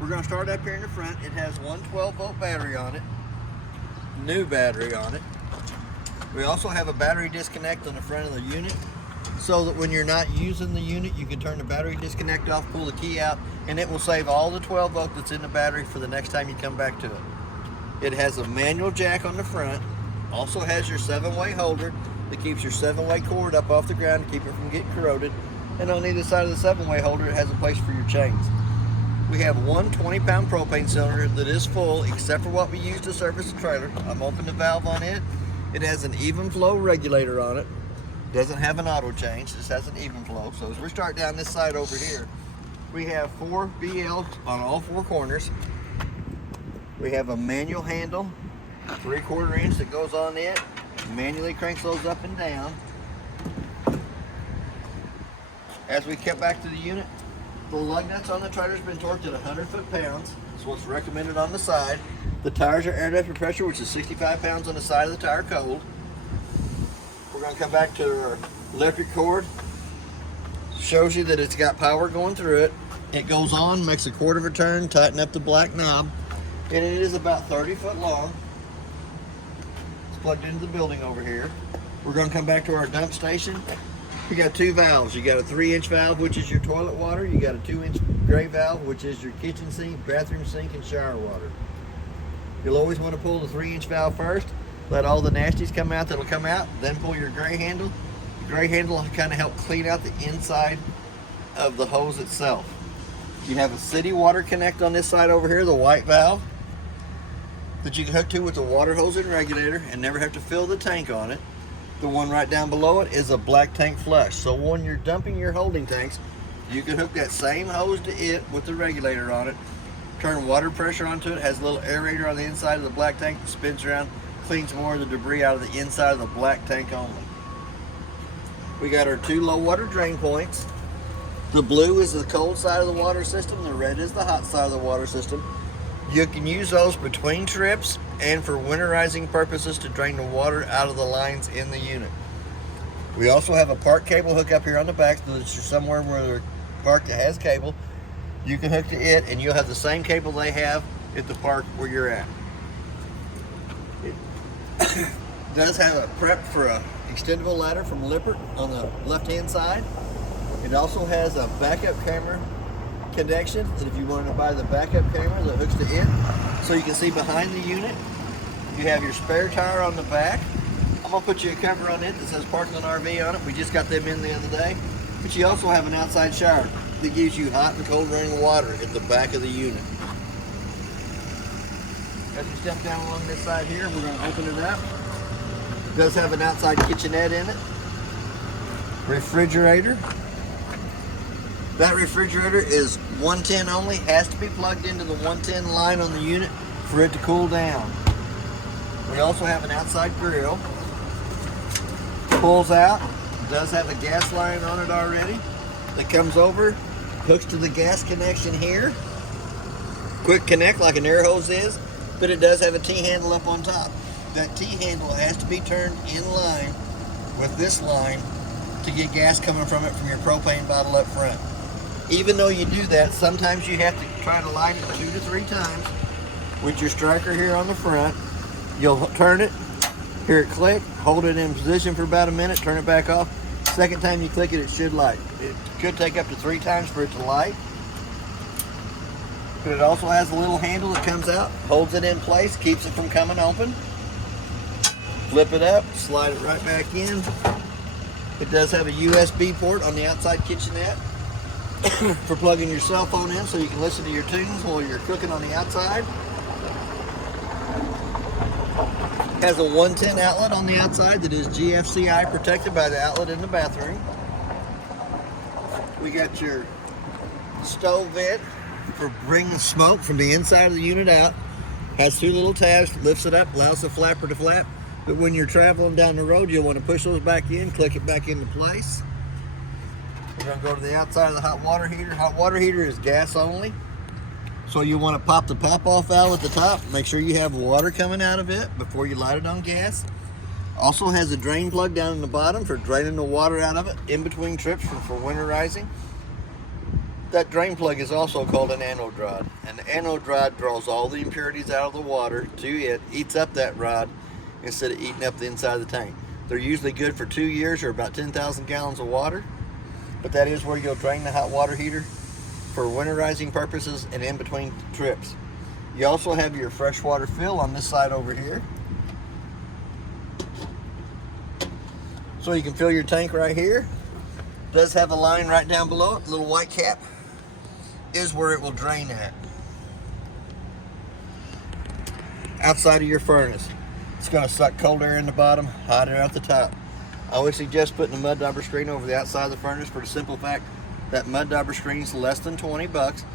We're going to start up here in the front. It has one 12-volt battery on it, new battery on it. We also have a battery disconnect on the front of the unit, so that when you're not using the unit, you can turn the battery disconnect off, pull the key out, and it will save all the 12 volt that's in the battery for the next time you come back to it. It has a manual jack on the front, also has your 7-way holder that keeps your 7-way cord up off the ground to keep it from getting corroded, and on either side of the 7-way holder it has a place for your chains. We have one 20-pound propane cylinder that is full except for what we use to service the trailer. I'm opening the valve on it. It has an even flow regulator on it. Doesn't have an auto change, just has an even flow. So as we start down this side over here, we have 4 BLs on all 4 corners. We have a manual handle, 3/4 inch that goes on it. Manually cranks those up and down. As we get back to the unit, the lug nuts on the trailer has been torqued at 100 foot-pounds. That's what's recommended on the side. The tires are air ducted pressure, which is 65 pounds on the side of the tire cold. We're going to come back to our electric cord. Shows you that it's got power going through it. It goes on, makes a 1/4 of a turn, tighten up the black knob, and it is about 30 foot long. It's plugged into the building over here. We're going to come back to our dump station. We got 2 valves. You got a 3-inch valve, which is your toilet water. You got a 2-inch gray valve, which is your kitchen sink, bathroom sink, and shower water. You'll always want to pull the 3-inch valve first. Let all the nasties come out that'll come out. Then pull your gray handle. The gray handle will kind of help clean out the inside of the hose itself. You have a city water connect on this side over here, the white valve, that you can hook to with the water hose and regulator and never have to fill the tank on it. The one right down below it is a black tank flush. So when you're dumping your holding tanks, you can hook that same hose to it with the regulator on it, turn water pressure onto it, has a little aerator on the inside of the black tank that spins around, cleans more of the debris out of the inside of the black tank only. We got our 2 low water drain points. The blue is the cold side of the water system, the red is the hot side of the water system. You can use those between trips and for winterizing purposes to drain the water out of the lines in the unit. We also have a park cable hook up here on the back, so that you're somewhere where the park that has cable, you can hook to it and you'll have the same cable they have at the park where you're at. It does have a prep for a extendable ladder from Lippert on the left-hand side. It also has a backup camera connection that if you wanted to buy the backup camera that hooks to it, so you can see behind the unit. You have your spare tire on the back. I'm going to put you a cover on it that says Parkland RV on it. We just got them in the other day. But you also have an outside shower that gives you hot and cold running water at the back of the unit. As we step down along this side here, we're going to open it up. It does have an outside kitchenette in it. Refrigerator. That refrigerator is 110 only, has to be plugged into the 110 line on the unit for it to cool down. We also have an outside grill. Pulls out, does have a gas line on it already that comes over, hooks to the gas connection here. Quick connect like an air hose is, but it does have a T-handle up on top. That T-handle has to be turned in line with this line to get gas coming from it from your propane bottle up front. Even though you do that, sometimes you have to try to line it 2 to 3 times with your striker here on the front. You'll turn it, hear it click, hold it in position for about a minute, turn it back off. Second time you click it, it should light. It could take up to 3 times for it to light. But it also has a little handle that comes out, holds it in place, keeps it from coming open. Flip it up, slide it right back in. It does have a USB port on the outside kitchenette for plugging your cell phone in so you can listen to your tunes while you're cooking on the outside. Has a 110 outlet on the outside that is GFCI protected by the outlet in the bathroom. We got your stove vent for bringing smoke from the inside of the unit out. Has 2 little tabs, lifts it up, allows the flapper to flap. But when you're traveling down the road, you'll want to push those back in, click it back into place. We're going to go to the outside of the hot water heater. Hot water heater is gas only. So you want to pop the pop-off valve at the top. Make sure you have water coming out of it before you light it on gas. Also has a drain plug down in the bottom for draining the water out of it in between trips for winterizing. That drain plug is also called an anode rod, and the anode rod draws all the impurities out of the water to it, eats up that rod instead of eating up the inside of the tank. They're usually good for 2 years or about 10,000 gallons of water, but that is where you'll drain the hot water heater for winterizing purposes and in between trips. You also have your freshwater fill on this side over here. So you can fill your tank right here. It does have a line right down below it, little white cap is where it will drain at. Outside of your furnace, it's going to suck cold air in the bottom, hot air at the top. I always suggest putting a mud dauber screen over the outside of the furnace for the simple fact that mud dauber screen is less than 20 bucks.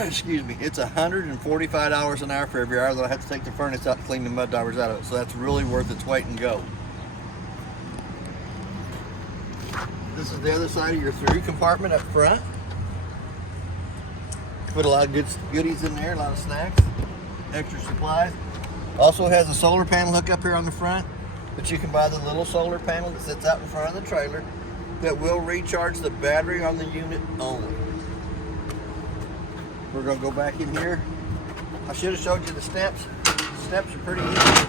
Excuse me, it's $145 an hour for every hour that I have to take the furnace out to clean the mud daubers out of it. So that's really worth its weight in gold. This is the other side of your through compartment up front. Put a lot of good goodies in there, a lot of snacks, extra supplies. Also has a solar panel hook up here on the front, but you can buy the little solar panel that sits out in front of the trailer that will recharge the battery on the unit only. We're going to go back in here. I should have showed you the steps. The steps are pretty easy.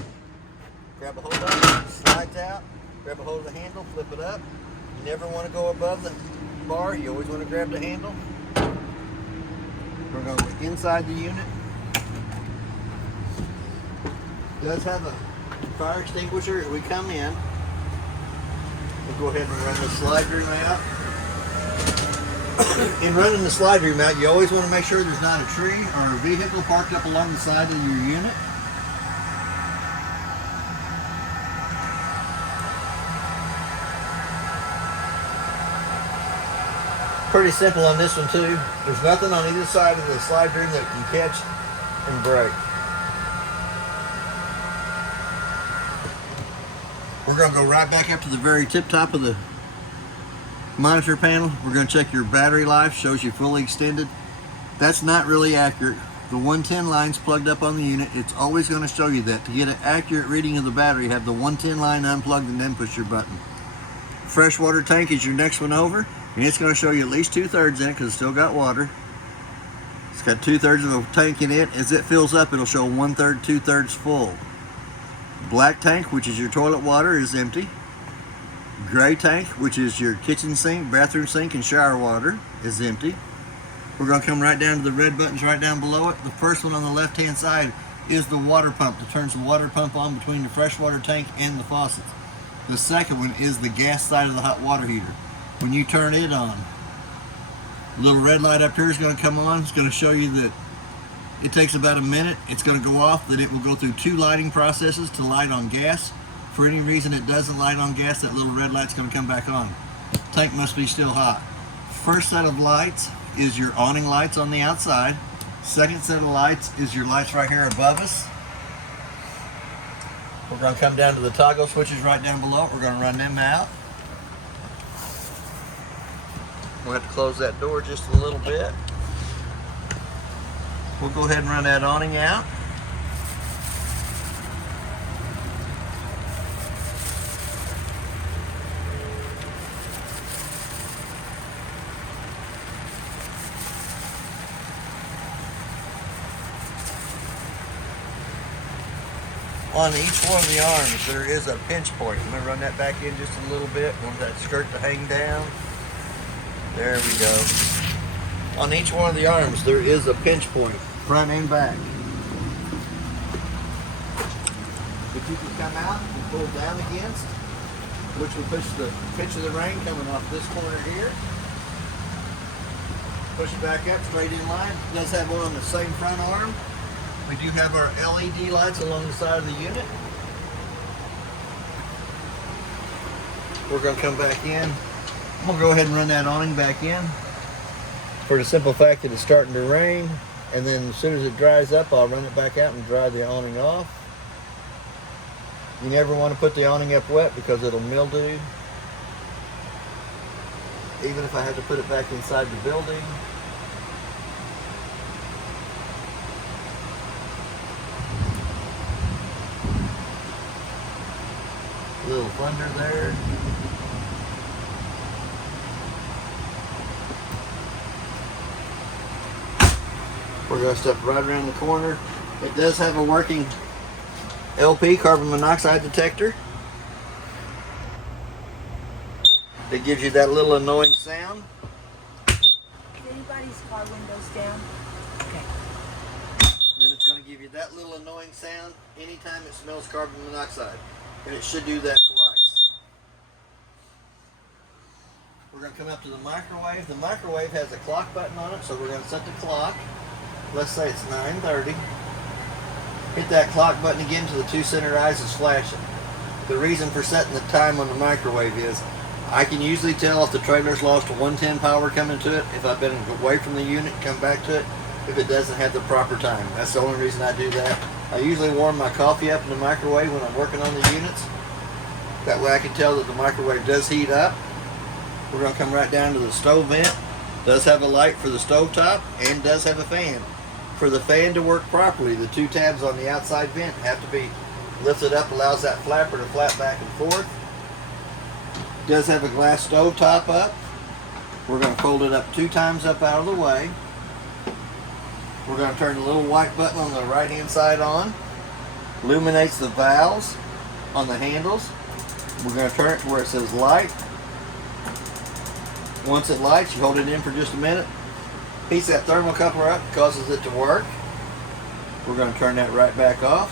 Grab a hold of it, slides out, grab a hold of the handle, flip it up. You never want to go above the bar, you always want to grab the handle. We're going to go inside the unit. It does have a fire extinguisher as we come in. We'll go ahead and run the slide room out. In running the slide room out, you always want to make sure there's not a tree or a vehicle parked up along the side of your unit. Pretty simple on this one too. There's nothing on either side of the slide room that can catch and break. We're going to go right back up to the very tip top of the monitor panel. We're going to check your battery life. Shows you fully extended. That's not really accurate. The 110 line's plugged up on the unit. It's always going to show you that. To get an accurate reading of the battery, have the 110 line unplugged and then push your button. Freshwater tank is your next one over, and it's going to show you at least 2/3 in it because it's still got water. It's got 2/3 of a tank in it. As it fills up, it'll show 1/3, 2/3 full. Black tank, which is your toilet water, is empty. Gray tank, which is your kitchen sink, bathroom sink, and shower water, is empty. We're going to come right down to the red buttons right down below it. The first one on the left-hand side is the water pump that turns the water pump on between the freshwater tank and the faucets. The second one is the gas side of the hot water heater. When you turn it on, the little red light up here is going to come on. It's going to show you that it takes about a minute. It's going to go off, then it will go through 2 lighting processes to light on gas. For any reason it doesn't light on gas, that little red light's going to come back on. Tank must be still hot. First set of lights is your awning lights on the outside. Second set of lights is your lights right here above us. We're going to come down to the toggle switches right down below. We're going to run them out. We'll have to close that door just a little bit. We'll go ahead and run that awning out. On each one of the arms, there is a pinch point. I'm going to run that back in just a little bit. Want that skirt to hang down. There we go. On each one of the arms, there is a pinch point, front and back. If you can come out and pull down against, which will push the pitch of the rain coming off this corner here. Push it back up, straight in line. It does have one on the same front arm. We do have our LED lights along the side of the unit. We're going to come back in. I'm going to go ahead and run that awning back in for the simple fact that it's starting to rain, and then as soon as it dries up, I'll run it back out and dry the awning off. You never want to put the awning up wet because it'll mildew. Even if I had to put it back inside the building. A little thunder there. We're going to step right around the corner. It does have a working LP, carbon monoxide detector. It gives you that little annoying sound. Is anybody's car windows down? Okay. Then it's going to give you that little annoying sound anytime it smells carbon monoxide. And it should do that twice. We're going to come up to the microwave. The microwave has a clock button on it, so we're going to set the clock. Let's say it's 9:30. Hit that clock button again till the 2 center eyes is flashing. The reason for setting the time on the microwave is I can usually tell if the trailer's lost a 110 power coming to it, if I've been away from the unit, come back to it, if it doesn't have the proper time. That's the only reason I do that. I usually warm my coffee up in the microwave when I'm working on the units. That way I can tell that the microwave does heat up. We're going to come right down to the stove vent. Does have a light for the stove top and does have a fan. For the fan to work properly, the 2 tabs on the outside vent have to be lifted up, allows that flapper to flap back and forth. Does have a glass stove top up. We're going to fold it up 2 times up out of the way. We're going to turn the little white button on the right hand side on. Illuminates the valves on the handles. We're going to turn it to where it says light. Once it lights, you hold it in for just a minute. Piece that thermocouple up, causes it to work. We're going to turn that right back off.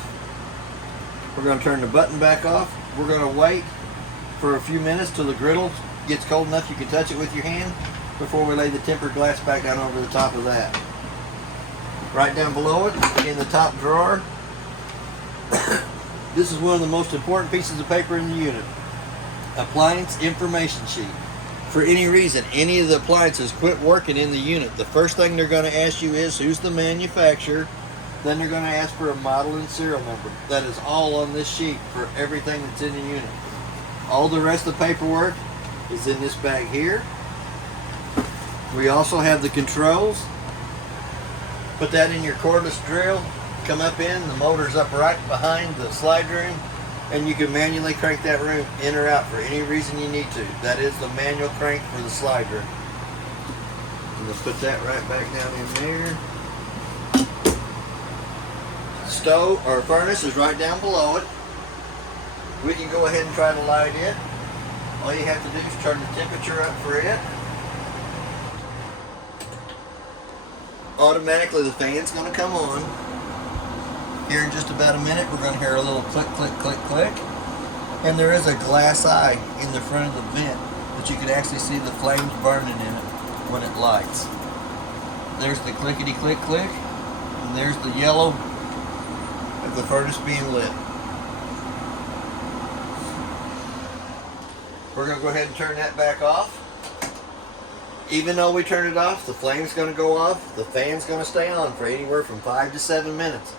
We're going to turn the button back off. We're going to wait for a few minutes till the griddle gets cold enough you can touch it with your hand before we lay the tempered glass back down over the top of that. Right down below it, in the top drawer, this is one of the most important pieces of paper in the unit. Appliance information sheet. For any reason, any of the appliances quit working in the unit, the first thing they're going to ask you is who's the manufacturer. Then they're going to ask for a model and serial number. That is all on this sheet for everything that's in the unit. All the rest of the paperwork is in this bag here. We also have the controls. Put that in your cordless drill. Come up in, the motor's up right behind the slide room, and you can manually crank that room in or out for any reason you need to. That is the manual crank for the slide room. And let's put that right back down in there. Stove or furnace is right down below it. We can go ahead and try to light it. All you have to do is turn the temperature up for it. Automatically the fan's going to come on. Here in just about a minute we're going to hear a little click, click, click, click. And there is a glass eye in the front of the vent that you can actually see the flames burning in it when it lights. There's the clickety click click, and there's the yellow of the furnace being lit. We're going to go ahead and turn that back off. Even though we turn it off, the flame's going to go off. The fan's going to stay on for anywhere from 5 to 7 minutes.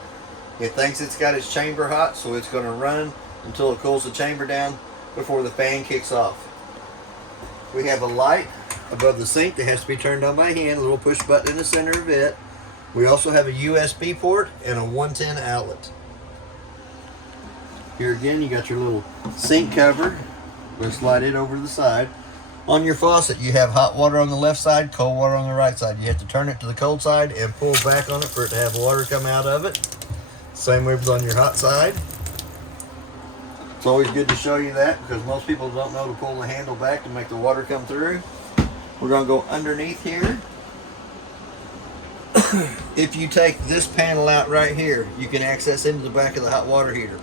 It thinks it's got its chamber hot, so it's going to run until it cools the chamber down before the fan kicks off. We have a light above the sink that has to be turned on by hand, a little push button in the center of it. We also have a USB port and a 110 outlet. Here again, you got your little sink cover. We'll slide it over to the side. On your faucet, you have hot water on the left side, cold water on the right side. You have to turn it to the cold side and pull back on it for it to have water come out of it. Same way on your hot side. It's always good to show you that because most people don't know to pull the handle back to make the water come through. We're going to go underneath here. If you take this panel out right here, you can access into the back of the hot water heater.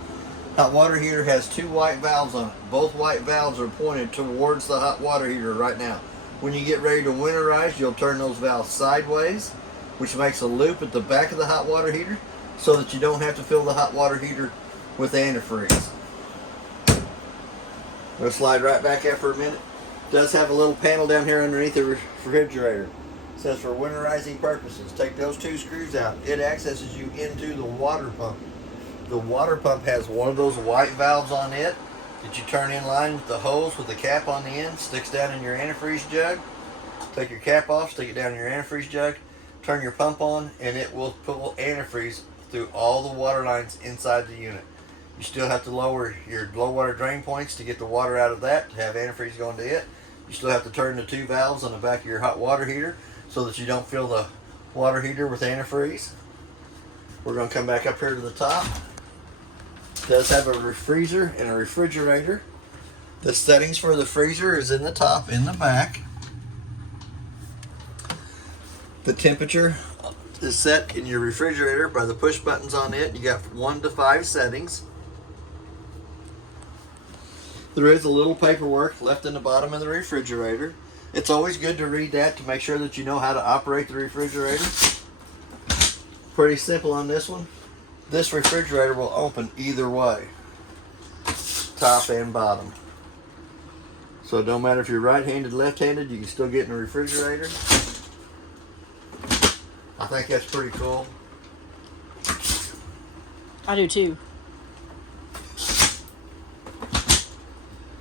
Hot water heater has 2 white valves on it. Both white valves are pointed towards the hot water heater right now. When you get ready to winterize, you'll turn those valves sideways, which makes a loop at the back of the hot water heater so that you don't have to fill the hot water heater with antifreeze. We'll slide right back out for a minute. It does have a little panel down here underneath the refrigerator. It says for winterizing purposes. Take those 2 screws out. It accesses you into the water pump. The water pump has one of those white valves on it that you turn in line with the hose with the cap on the end, sticks down in your antifreeze jug. Take your cap off, stick it down in your antifreeze jug, turn your pump on, and it will pull antifreeze through all the water lines inside the unit. You still have to lower your low water drain points to get the water out of that, to have antifreeze going to it. You still have to turn the 2 valves on the back of your hot water heater so that you don't fill the water heater with antifreeze. We're going to come back up here to the top. It does have a freezer and a refrigerator. The settings for the freezer is in the top, in the back. The temperature is set in your refrigerator by the push buttons on it. You got 1 to 5 settings. There is a little paperwork left in the bottom of the refrigerator. It's always good to read that to make sure that you know how to operate the refrigerator. Pretty simple on this one. This refrigerator will open either way, top and bottom. So it don't matter if you're right-handed, left-handed, you can still get in the refrigerator. I think that's pretty cool. I do too.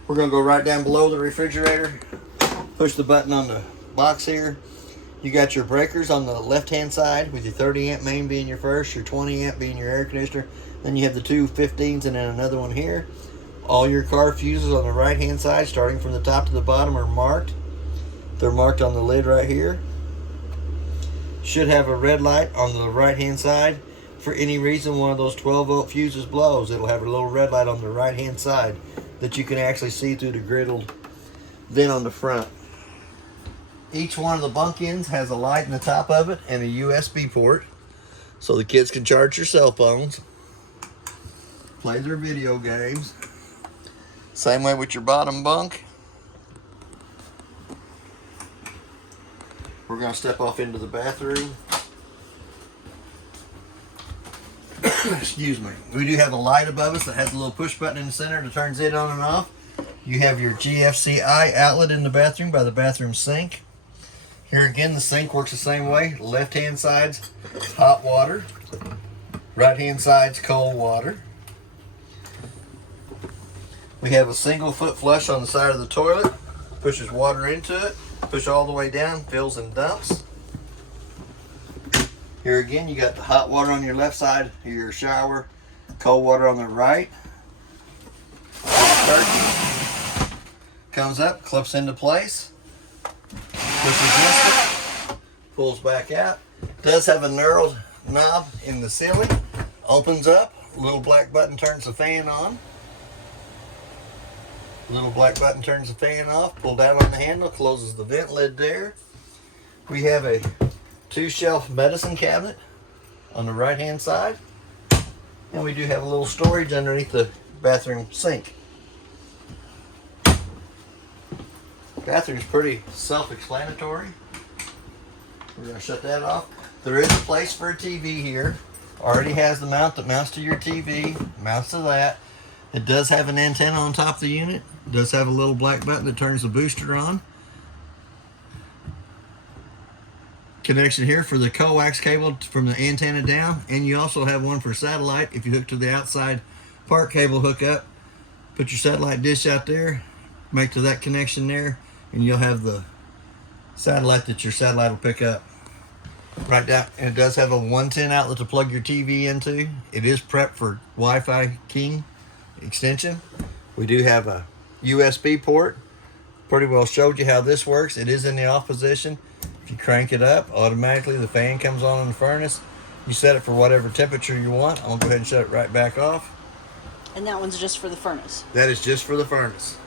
We're going to go right down below the refrigerator. Push the button on the box here. You got your breakers on the left-hand side with your 30 amp main being your first, your 20 amp being your air conditioner. Then you have the two 15s and then another one here. All your car fuses on the right-hand side, starting from the top to the bottom, are marked. They're marked on the lid right here. Should have a red light on the right-hand side. For any reason one of those 12-volt fuses blows, it'll have a little red light on the right-hand side that you can actually see through the griddled vent on the front. Each one of the bunk ends has a light in the top of it and a USB port, so the kids can charge their cell phones, play their video games. Same way with your bottom bunk. We're going to step off into the bathroom. Excuse me. We do have a light above us that has a little push button in the center that turns it on and off. You have your GFCI outlet in the bathroom by the bathroom sink. Here again, the sink works the same way. Left-hand side's hot water. Right-hand side's cold water. We have a single foot flush on the side of the toilet. Pushes water into it. Push all the way down, fills and dumps. Here again, you got the hot water on your left side of your shower. Cold water on the right. Comes up, clips into place. Pushes against it, pulls back out. Does have a knurled knob in the ceiling. Opens up, little black button turns the fan on. Little black button turns the fan off. Pull down on the handle, closes the vent lid there. We have a 2-shelf medicine cabinet on the right hand side. And we do have a little storage underneath the bathroom sink. Bathroom's pretty self-explanatory. We're going to shut that off. There is a place for a TV here. Already has the mount that mounts to your TV, mounts to that. It does have an antenna on top of the unit. It does have a little black button that turns the booster on. Connection here for the coax cable from the antenna down, and you also have one for satellite. If you hook to the outside park cable hookup, put your satellite dish out there, make to that connection there, and you'll have the satellite that your satellite will pick up. Right down, and it does have a 110 outlet to plug your TV into. It is prepped for Wi-Fi King extension. We do have a USB port. Pretty well showed you how this works. It is in the off position. If you crank it up, automatically the fan comes on in the furnace. You set it for whatever temperature you want. I'm gonna go ahead and shut it right back off. And that one's just for the furnace. That is just for the furnace.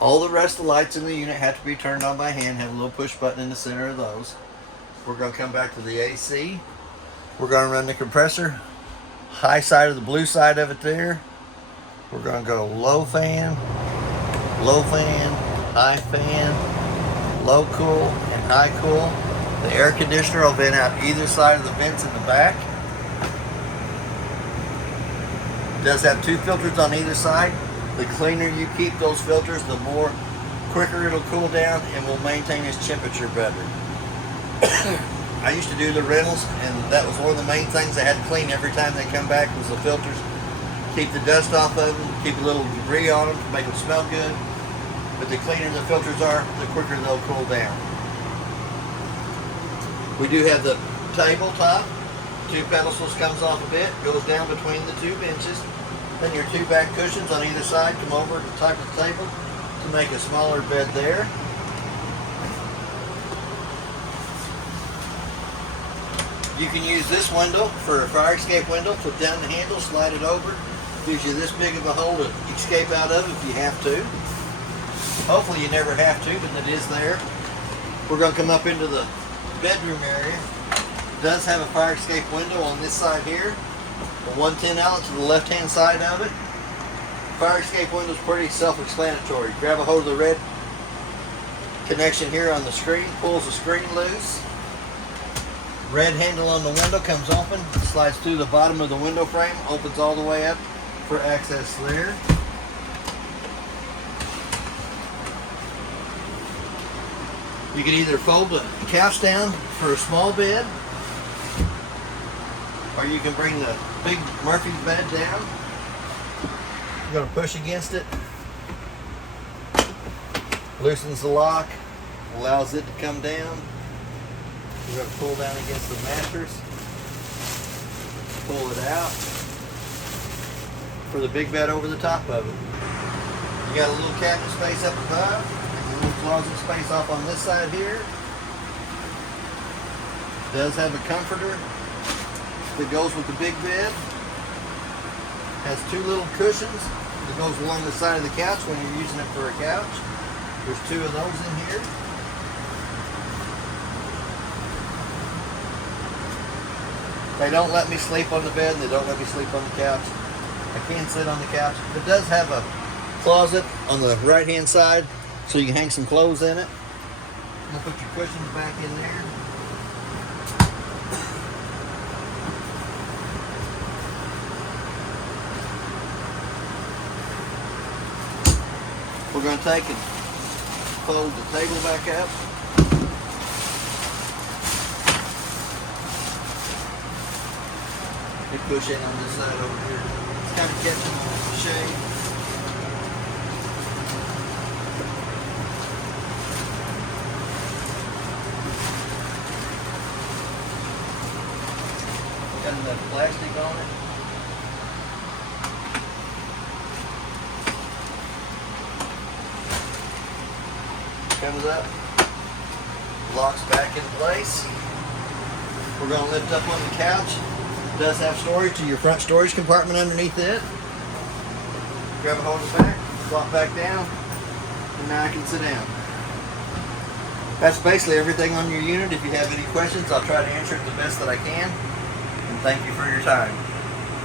All the rest of the lights in the unit have to be turned on by hand. Have a little push button in the center of those. We're going to come back to the AC. We're going to run the compressor. High side of the blue side of it there. We're going to go low fan, high fan, low cool, and high cool. The air conditioner will vent out either side of the vents in the back. It does have 2 filters on either side. The cleaner you keep those filters, the more quicker it'll cool down and will maintain its temperature better. I used to do the rentals, and that was one of the main things I had to clean every time they come back was the filters. Keep the dust off of them, keep a little debris on them to make them smell good. But the cleaner the filters are, the quicker they'll cool down. We do have the tabletop. 2 pedestals comes off a bit, goes down between the 2 benches. Then your 2 back cushions on either side come over to the top of the table to make a smaller bed there. You can use this window for a fire escape window. Flip down the handle, slide it over. Gives you this big of a hole to escape out of if you have to. Hopefully you never have to, but it is there. We're going to come up into the bedroom area. It does have a fire escape window on this side here. A 110 outlet to the left-hand side of it. Fire escape window is pretty self-explanatory. Grab a hold of the red connection here on the screen, pulls the screen loose. Red handle on the window comes open, slides through the bottom of the window frame, opens all the way up for access there. You can either fold the couch down for a small bed, or you can bring the big Murphy bed down. You're going to push against it, loosens the lock, allows it to come down. We're going to pull down against the mattress, pull it out for the big bed over the top of it. You got a little cabinet space up above, a little closet space off on this side here. Does have a comforter that goes with the big bed. Has two little cushions that goes along the side of the couch when you're using it for a couch. There's two of those in here. They don't let me sleep on the bed and they don't let me sleep on the couch. I can sit on the couch. It does have a closet on the right hand side so you can hang some clothes in it. I'm going to put your cushions back in there. We're going to take and fold the table back up. You push in on this side over here. It's kind of catching the shade. Got enough plastic on it. Comes up, locks back in place. We're going to lift up on the couch. It does have storage to your front storage compartment underneath it. Grab a hold of the back, flop back down, and now I can sit down. That's basically everything on your unit. If you have any questions, I'll try to answer it the best that I can. And thank you for your time.